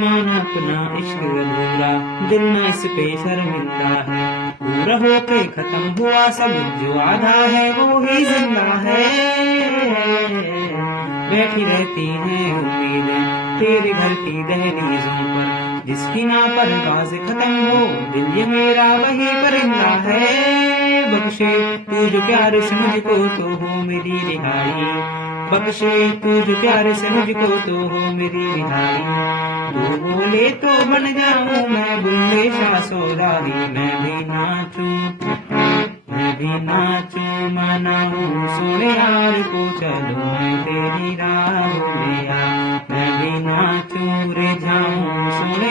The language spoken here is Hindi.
माना अपना इश्क अधूरा, दिल न इस पे शर्मिंदा है। पूरा होके खत्म हुआ सब, जो आधा है वो ही जिंदा है। बैठी रहती हैं उम्मीदें तेरे घर की दहलीजों पर, जिसकी ना परवाज़ खत्म हो, दिल ये मेरा वही परिंदा है। बख्शे तू जो प्यार से मुझको तो हो मेरी रिहाई, बख्शे तू जो प्यार से मुझको तो हो मेरी रिहाई। तू बोले तो बन जाऊं मैं बुल्ले शाह सोराही, मैं भी नाचूं मनाऊं सोने यार को, चलो मैं तेरी राह ले आ। मैं भी नाचूं रे जाऊं सोने